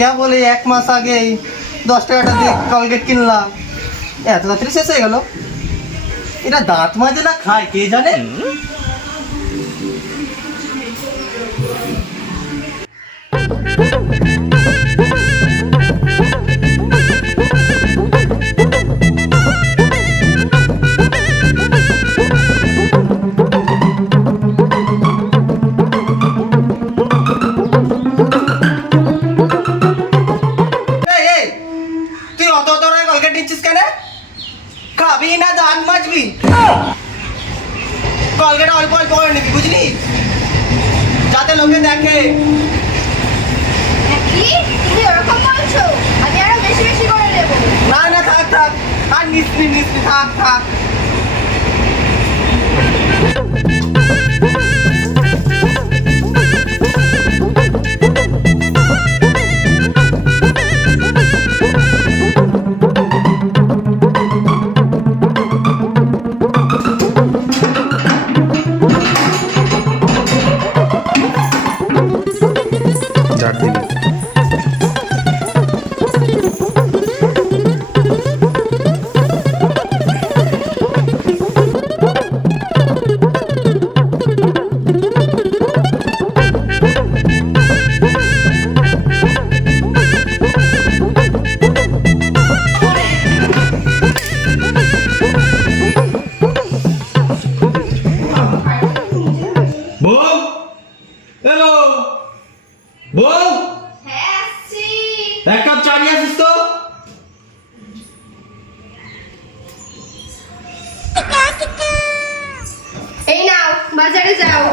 क्या बोले एक मास आगे 10 টাকাটা দিয়ে কলগেট কিনলাম, এত তাড়াতাড়ি শেষ হয়ে গেল। এটা দাঁত মাজে না খায় কে জানে। খাবি না দাঁত মাজবি, কলগেট অল্প অল্প করে নিবি বুঝলি, যাতে লোকে দেখে। কি তুমি ওরকম বলছো? আমি আরো বেশি বেশি করে নেব। না না থাক থাক, আর নিসনি থাক থাক। বল, হ্যাঁ আসছি। এক কাপ চা নিয়ে আসিস তো। এই নাও বাজারে যাও,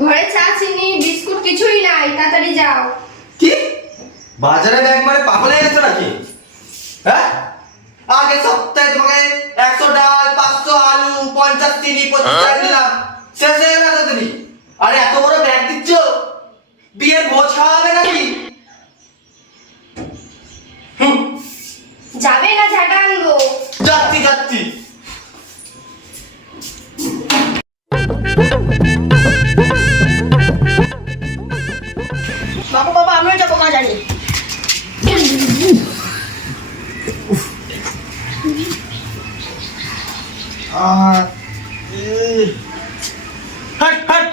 ঘরে চা চিনি বিস্কুট কিছুই নাই, তাড়াতাড়ি যাও। কি বাজারে ব্যাগ মানে পাগল হয়ে গেছো নাকি? হ্যাঁ, আগে সপ্তাহে তোমাকে 100 ডাল 500 আলু 50 চিনি 25 চাল দিলাম, শেষ হয়ে গেল তাড়াতাড়ি। আরে এত বড় ব্যাগ দিচ্ছ, বিয়ের ভোজ খাওয়াবে নাকি? যাবে না ঝাঁটা আনবো? যাচ্ছি যাচ্ছি। বাবা বাবা আমরা এটা পোকা জানি। হাট হাট,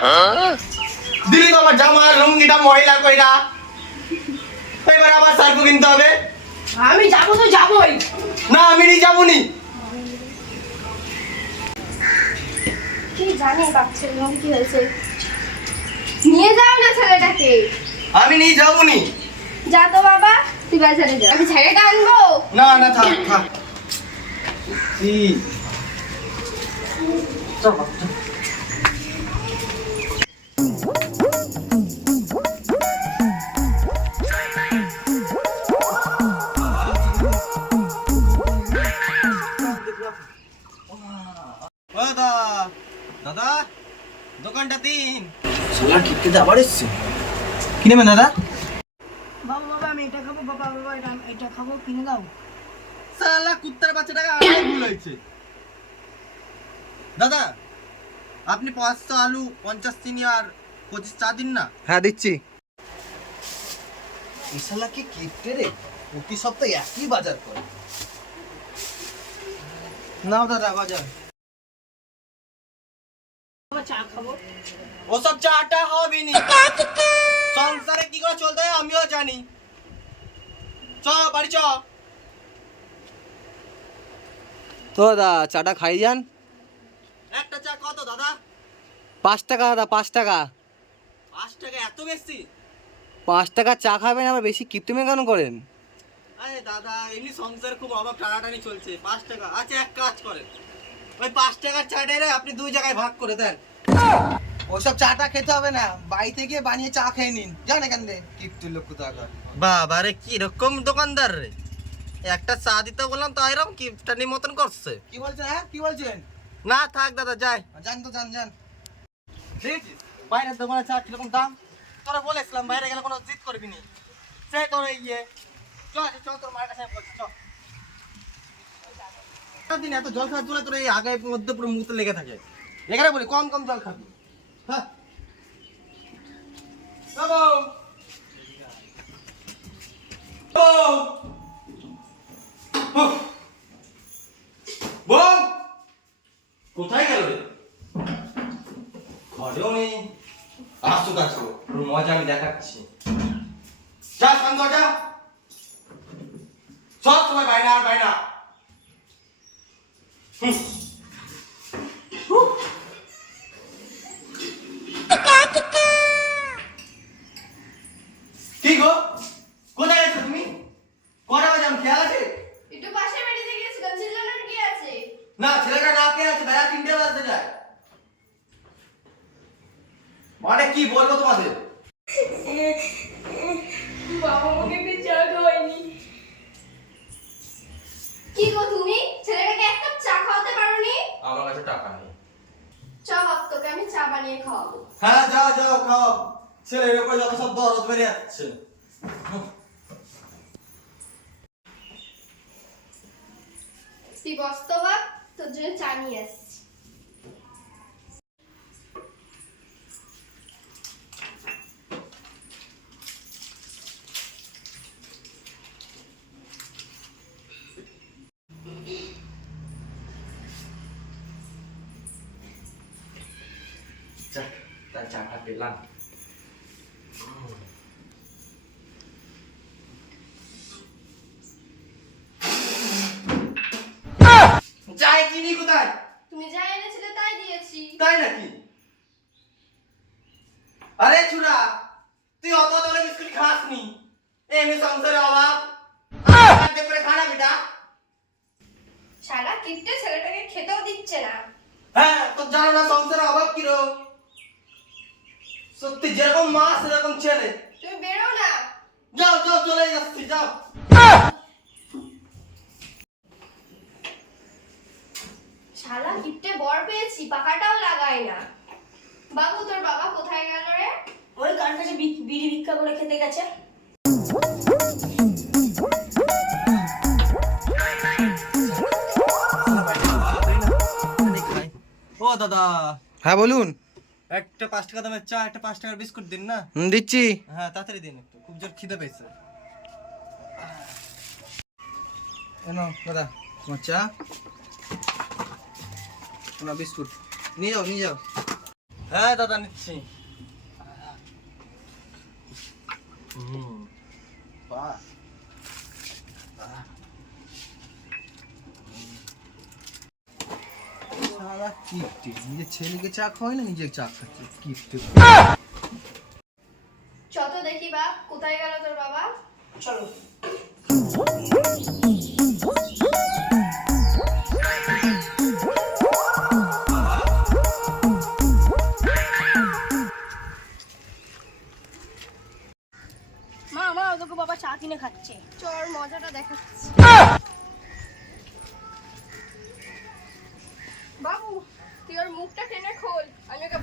দিলি তো আমার জামা লুঙ্গিটা ময়লা কইরা, এবার আবার সার্ফ কিনতে হবে। আমি যাবো তো যাবোই। না আমি নিয়ে যাবনি। কি জানি বাচ্চার মধ্যে কি হয়েছে, নিয়ে যাও না ছেলেটাকে। আমি নিয়ে যাবনি। যা তো বাবা, তুই বাজারে যা, আমি ছেলেটা আনবো। না না থাক থাক। কি চল দাদা, দাদা দোকানটা দিন। শালা ঠিকতে আবার এসছে। কি নেবেন দাদা? বাবা বাবা আমি এটা খাবো, বাবা বাবা এটা খাবো, কিনে দাও। শালা কুত্তার বাচ্চাটাকে আমার ভুল হয়েছে। দাদা আপনি 500 আলু 50 চিনি আর 25 চা দিন না। হ্যাঁ দিচ্ছি। এই শালা কি কিপটে রে, প্রতি সপ্তাহে একই বাজার করে। নাও দাদা বাজার। বাবা চা খাবো। ওসব চাটা হবে নি, সংসারে কি করে চলতে হয় আমিও জানি। চ বাড়ি চ। তো দাদা চাটা খাই যান। একটা চা কত দাদা? 5 টাকা দাদা, 5 টাকা। 5 টাকা এত বেশি? 5 টাকা চা খাবেন আবার বেশি কিপটিমে কেন করেন? আরে দাদা এমনি সংসার খুব অভাব টানাটানি চলছে, 5 টাকা। আচ্ছা এক কাজ করেন, ওই 5 টাকার চাটারে আপনি 2 জায়গায় ভাগ করে দেন। ওসব চাটা খেতে হবে না, বাড়িতে গিয়ে বানিয়ে চা খেয়ে নিন। জান এখান থেকে কিপটির লোক কোথাকার। বাবা রে কি রকম দোকানদার রে, একটা চা দিতে বললাম তো এরকম কিপটানি মতন করছে। কি বলছেন? হ্যাঁ কি বলছেন? না থাক দাদা যাই। যান তো যান যান। দেখেছিস বাইরের দোকানে চা কিরকম দাম? তোরা বলেছিলাম বাইরে গেলে কোনো জিদ করবি নি। সে তোর ইয়ে চল চল তোর মায়ের কাছে আমি বলছি চল। সারাদিন এত জল খাওয়ার জন্য তোর এই আগে মধ্যে পুরো মুখে লেগে থাকে। এখানে বলি কম কম জল খাবি। হ্যাঁ বাবু বউ কোথায় গেল রে? ঘরেও নেই। আসুক আসুক ওর মজা আমি দেখাচ্ছি। যা শান্ত যা, সব সময় বাইনা আর বাইনা। কি গো কোথায় গেছো তুমি? কটা বাজে আমি খেয়াল আছে? একটু পাশের বাড়িতে গিয়েছিলাম, চিল্লানোর কি আছে? না ছেলেটা না খেয়ে আছে, বেলা 3টে বাজতে যায়। মানে কি বলবো তোমাদের? বাবা আমাকে চা খাওয়ায়নি। কি গো তুমি ছেলেটাকে এক কাপ চা খাওয়াতে পারোনি? আমার কাছে টাকা নেই। চ বাপ, তোকে আমি চা বানিয়ে খাওয়াবো। হ্যাঁ যাও যাও খাও। ছেলের উপরে যত সব দরদ বেড়ে যাচ্ছে। তুই বসতো বাপ, তোর জন্য চা নিয়ে আসছি। যাক তার চাটা পেলাম। চায় চিনি কোথায়? তুমি যা এনেছিলে তাই দিয়েছি। তাই নাকি? আরে চুরা তুই অত অত বলে বিস্কুট খাসনি। এমনি সংসারে অভাব খাদ্য করে খানা বেটা। সারা কিপটে ছেলেটাকে খেতেও দিচ্ছে না। হ্যাঁ তো জানো না সংসারে অভাব কিরকম। সত্যি যেরকম মা সেরকম ছেলে। তুমি বেরো না। যাও যাও চলে যাচ্ছি যাও। শালা কিপটে বর পেয়েছি, পাকাটাও লাগায় না। বাবু তোর বাবা কোথায় গেল রে? ওই কার কাছে বিড়ি ভিক্ষা করে খেতে গেছে। ও দাদা হ্যাঁ বলুন। একটা 5 টাকা দামের চা একটা 5 টাকার বিস্কুট দিন না। দিচ্ছি। হ্যাঁ তাড়াতাড়ি দিন একটু, খুব জোর খিদে পেয়েছে। এনো দাদা তোমার চা, তোমার বিস্কুট নিয়ে যাও নিয়ে যাও। হ্যাঁ দাদা নিচ্ছি। বাহ সারা কিপটে, নিজের ছেলেকে চা খাওয়াই না, নিজে চা খাচ্ছে কিপটে। চত দেখি বাপ কোথায় গেল তোর বাবা। চলো। মা মা তোকে বাবা চা কিনে খাচ্ছে। চোর মজাটা দেখাচ্ছি। বাবু তুই ওর মুখটা টেনে খোল, আমি ওকে